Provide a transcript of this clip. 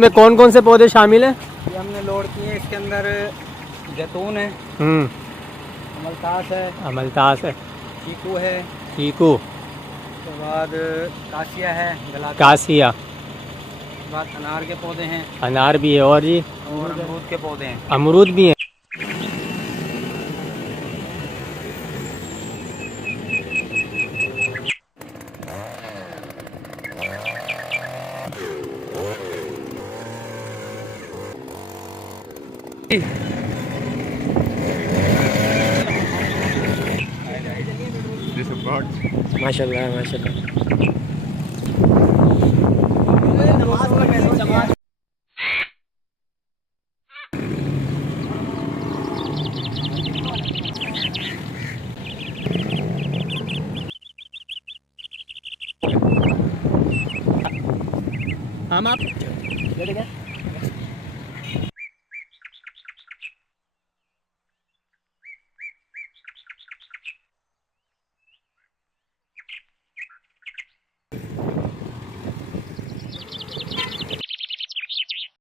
इसमें कौन कौन से पौधे शामिल हैं? ये हमने लोड किए हैं, इसके अंदर जैतून है, अमलतास है, चीकू है, चीकू, उसके बाद कासिया है, कासिया, उसके बाद अनार के पौधे हैं, अनार भी है, और जी और अमरूद के पौधे हैं। अमरूद भी है। माशाल्लाह माशाल्लाह। हम आप